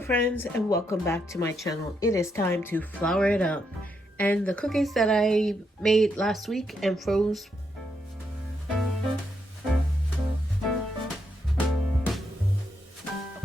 Hello friends, and welcome back to my channel. It is time to flour it up. And the cookies that I made last week and froze, a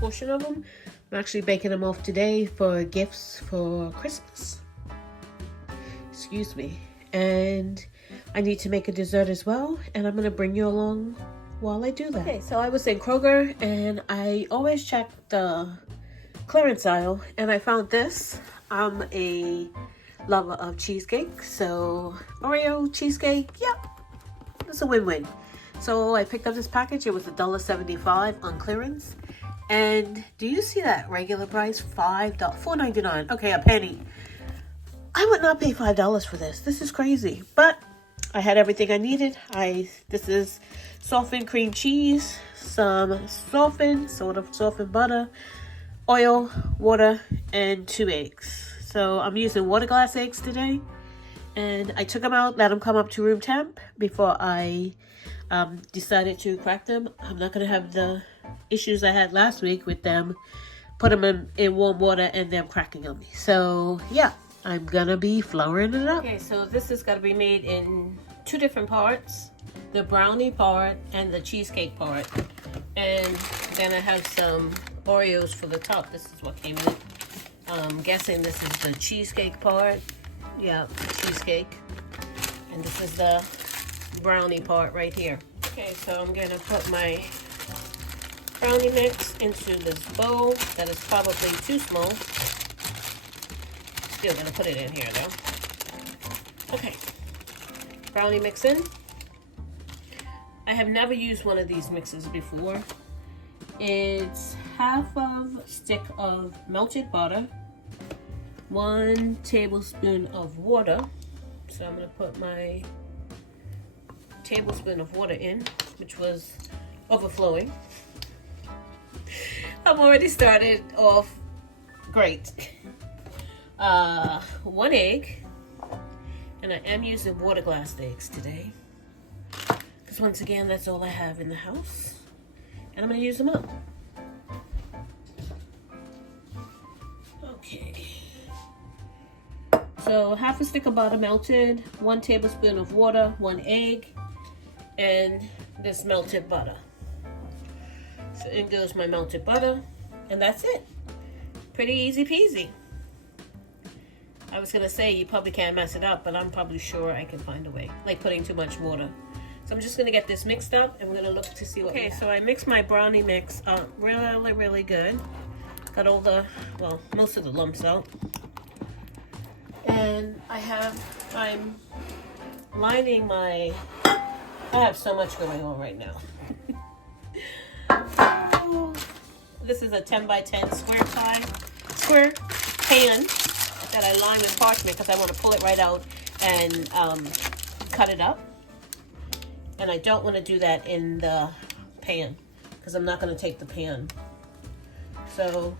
portion of them, I'm actually baking them off today for gifts for Christmas. Excuse me. And I need to make a dessert as well, and I'm going to bring you along while I do that. Okay, so I was in Kroger, and I always check the clearance aisle, and I found this. I'm a lover of cheesecake, so Oreo cheesecake, yeah, it's a win-win. So I picked up this package. It was $1.75 on clearance, and do you see that regular price? $4.99. Okay, a penny. I would not pay $5 for this. This is crazy, but I had everything I needed. This is softened cream cheese, some softened butter, oil, water, and 2 eggs. So I'm using water glass eggs today, and I took them out, let them come up to room temp before I decided to crack them. I'm not going to have the issues I had last week with them, put them in warm water and them cracking on me. So yeah, I'm gonna be flouring it up. Okay, so this is gonna be made in 2 different parts, the brownie part and the cheesecake part. And then I have some Oreos for the top. This is what came in it. I'm guessing this is the cheesecake part. Yeah, cheesecake. And this is the brownie part right here. Okay, so I'm gonna put my brownie mix into this bowl that is probably too small. Still gonna put it in here though. Okay, brownie mix in. I have never used one of these mixes before. It's half of stick of melted butter, 1 tablespoon of water. So I'm gonna put my tablespoon of water in, which was overflowing. I'm already started off great. 1 egg, and I am using water glass eggs today because once again that's all I have in the house, and I'm going to use them up. Okay, so half a stick of butter melted, 1 tablespoon of water, 1 egg, and this melted butter. So in goes my melted butter, and that's it. Pretty easy peasy. I was gonna say you probably can't mess it up, but I'm probably sure I can find a way, like putting too much water. So I'm just gonna get this mixed up, and we're gonna look to see what. Okay, so I mixed my brownie mix up really good. Got all the, well, most of the lumps out, and I'm lining my. I have so much going on right now. This is a 10 by 10 square pan that I line with parchment because I want to pull it right out and cut it up. And I don't want to do that in the pan because I'm not going to take the pan. So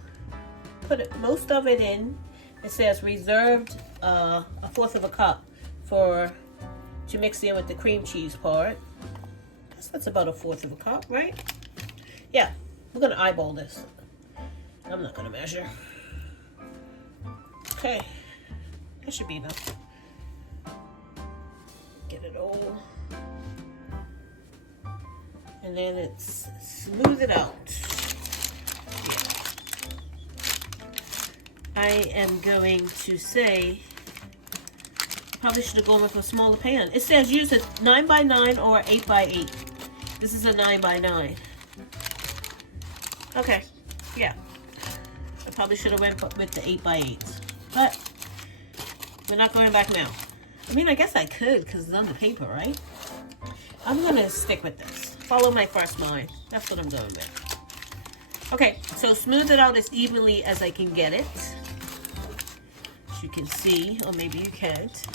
put most of it in. It says reserved a 1/4 of a cup to mix in with the cream cheese part. I guess that's about a 1/4 of a cup, right? Yeah, we're going to eyeball this. I'm not going to measure. Okay, that should be enough. Get it all. And then it's smooth it out. Yeah. I am going to say, probably should have gone with a smaller pan. It says use a 9 by 9 or 8 by 8. This is a 9 by 9. Okay, yeah. I probably should have went with the 8 by 8. But we're not going back now. I mean, I guess I could because it's on the paper, right? I'm going to stick with this. Follow my first mind. That's what I'm going with. Okay, so smooth it out as evenly as I can get it. As you can see, or maybe you can't.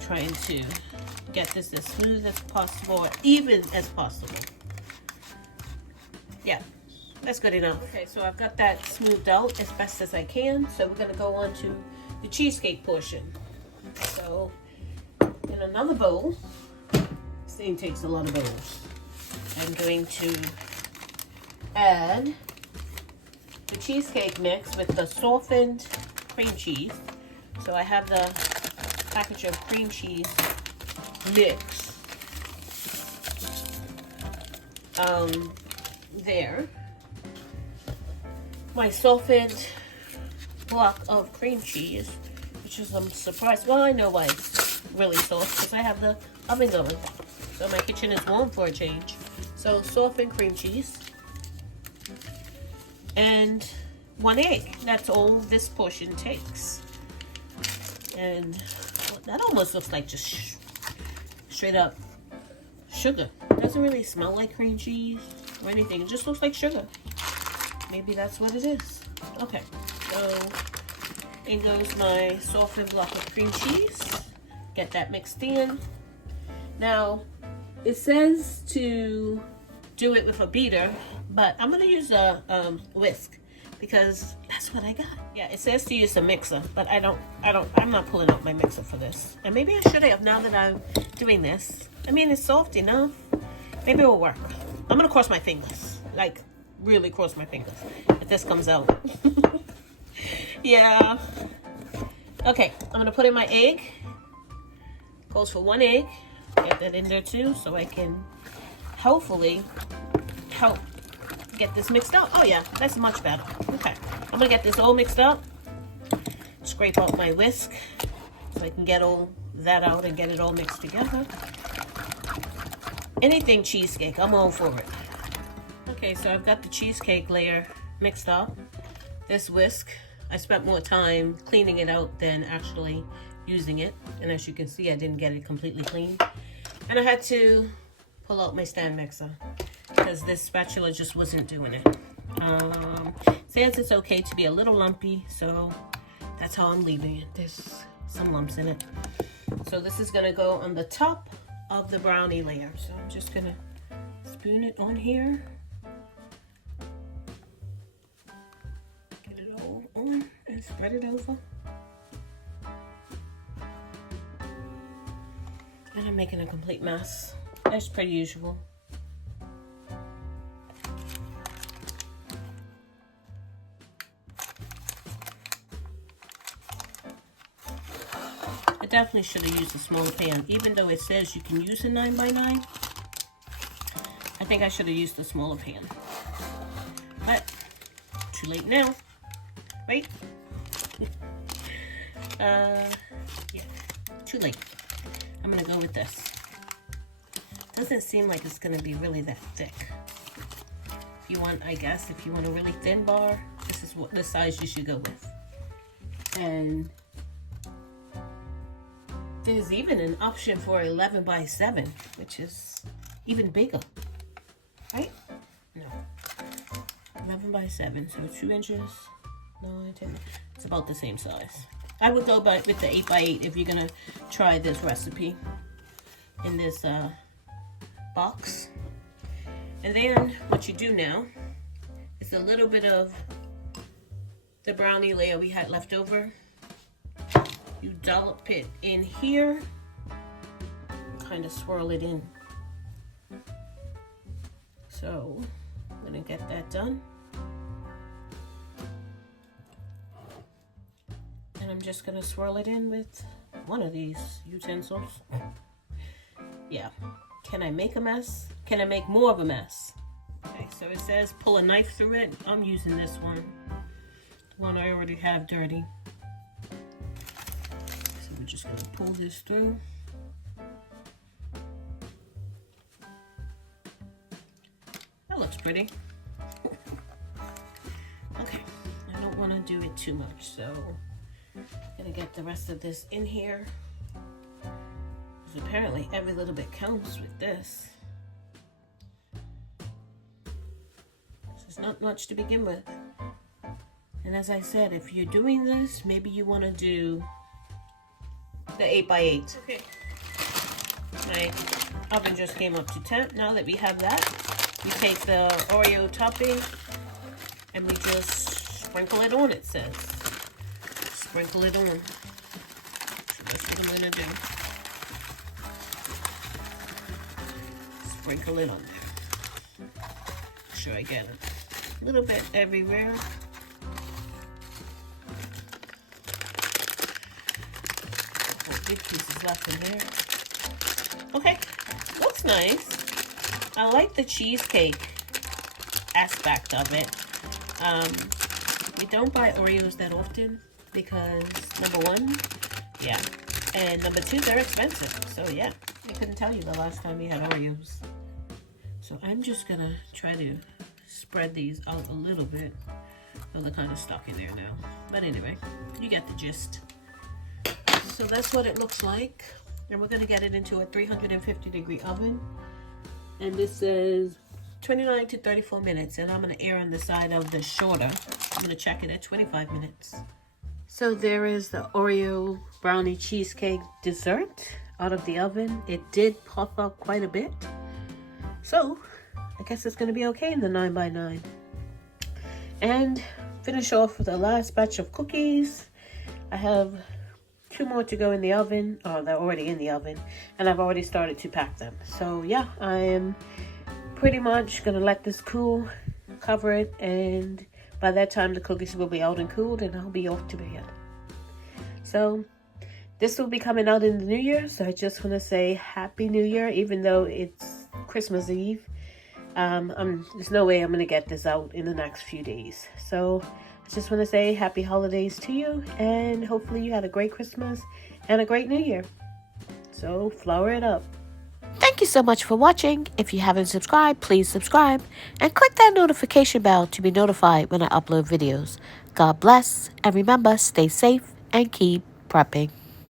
Trying to get this as smooth as possible, or even as possible. Yeah. That's good enough. Okay, so I've got that smoothed out as best as I can. So we're gonna go on to the cheesecake portion. So in another bowl, this thing takes a lot of bowls. I'm going to add the cheesecake mix with the softened cream cheese. So I have the package of cream cheese mix there. My softened block of cream cheese, which is I'm surprised. Well, I know why it's really soft because I have the oven going, so my kitchen is warm for a change. So softened cream cheese and 1 egg. That's all this portion takes. And that almost looks like just straight up sugar. It doesn't really smell like cream cheese or anything. It just looks like sugar. Maybe that's what it is. Okay, so in goes my softened block of cream cheese. Get that mixed in. Now, it says to do it with a beater, but I'm gonna use a whisk because that's what I got. Yeah, it says to use a mixer, but I'm not pulling out my mixer for this. And maybe I should have now that I'm doing this. I mean, it's soft enough. Maybe it'll work. I'm gonna cross my fingers, like really cross my fingers if this comes out. Yeah. Okay, I'm gonna put in my egg. Goes for 1 egg. Get that in there too, so I can hopefully help get this mixed up. Oh yeah, that's much better. Okay, I'm gonna get this all mixed up. Scrape out my whisk so I can get all that out and get it all mixed together. Anything cheesecake, I'm all for it. Okay, so I've got the cheesecake layer mixed up. This whisk, I spent more time cleaning it out than actually using it. And as you can see, I didn't get it completely clean. And I had to pull out my stand mixer because this spatula just wasn't doing it. Says it's okay to be a little lumpy, so that's how I'm leaving it. There's some lumps in it. So this is gonna go on the top of the brownie layer. So I'm just gonna spoon it on here. Get it all on and spread it over. And I'm making a complete mess. That's pretty usual. I definitely should have used a smaller pan, even though it says you can use a 9x9. I think I should have used a smaller pan. But too late now, right? Yeah, too late. I'm gonna go with this. Doesn't seem like it's gonna be really that thick. If you want, I guess, if you want a really thin bar, this is what the size you should go with. And there's even an option for 11x7, which is even bigger, right? No, 11x7, so 2 inches, 9, 10, it's about the same size. I would go with the 8x8 if you're gonna try this recipe in this box. And then what you do now is a little bit of the brownie layer we had left over. You dollop it in here, kind of swirl it in. So I'm gonna get that done. And I'm just gonna swirl it in with one of these utensils. Yeah, can I make a mess? Can I make more of a mess? Okay, so it says pull a knife through it. I'm using this one, the one I already have dirty. So we're just gonna pull this through. That looks pretty. Okay, I don't wanna do it too much, so I'm gonna get the rest of this in here. Because apparently every little bit counts with this. There's not much to begin with. And as I said, if you're doing this, maybe you want to do the 8x8. Okay. My oven just came up to temp. Now that we have that, we take the Oreo topping and we just sprinkle it on, it says. Sprinkle it on. So that's what I'm going to do. Sprinkle it on there. Make sure I get a little bit everywhere. few pieces left in there. Okay, looks nice. I like the cheesecake aspect of it. We don't buy Oreos that often because number one, yeah, and number two, they're expensive. So yeah, I couldn't tell you the last time we had Oreos. So I'm just gonna try to spread these out a little bit. Oh, they're kind of stuck in there now. But anyway, you get the gist. So that's what it looks like. And we're gonna get it into a 350-degree oven. And this is 29 to 34 minutes. And I'm gonna err on the side of the shorter. I'm gonna check it at 25 minutes. So there is the Oreo brownie cheesecake dessert out of the oven. It did puff up quite a bit. So I guess it's gonna be okay in the 9x9. And finish off with the last batch of cookies. I have 2 more to go in the oven. Oh, they're already in the oven. And I've already started to pack them. So yeah, I am pretty much gonna let this cool, cover it, and by that time the cookies will be out and cooled and I'll be off to bed. So this will be coming out in the New Year. So I just want to say Happy New Year, even though it's Christmas Eve. There's no way I'm going to get this out in the next few days. So I just want to say happy holidays to you, and hopefully you had a great Christmas and a great New Year. So flower it up. Thank you so much for watching. If you haven't subscribed, please subscribe and click that notification bell to be notified when I upload videos. God bless, and remember, stay safe and keep prepping.